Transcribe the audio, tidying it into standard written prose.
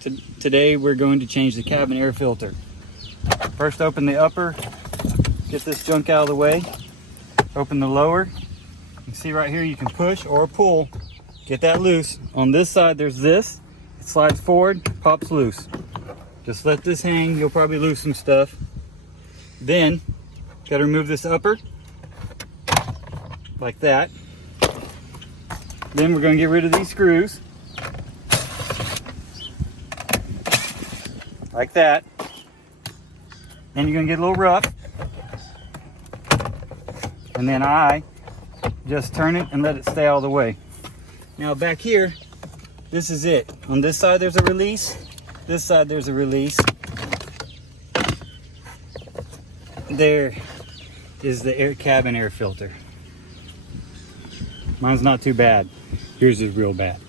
Today we're going to change the cabin air filter. First open the upper, get this junk out of the way. Open the lower. You can see right here you can push or pull. Get that loose. On this side there's this. It slides forward, pops loose. Just let this hang, you'll probably lose some stuff. Then, gotta remove this upper, like that. Then we're gonna get rid of these screws. Like that. Then you're gonna get a little rough. And then I just turn it and let it stay all the way. Now back here, this is it. On this side there's a release. This side there's a release. There is the cabin air filter. Mine's not too bad. Yours is real bad.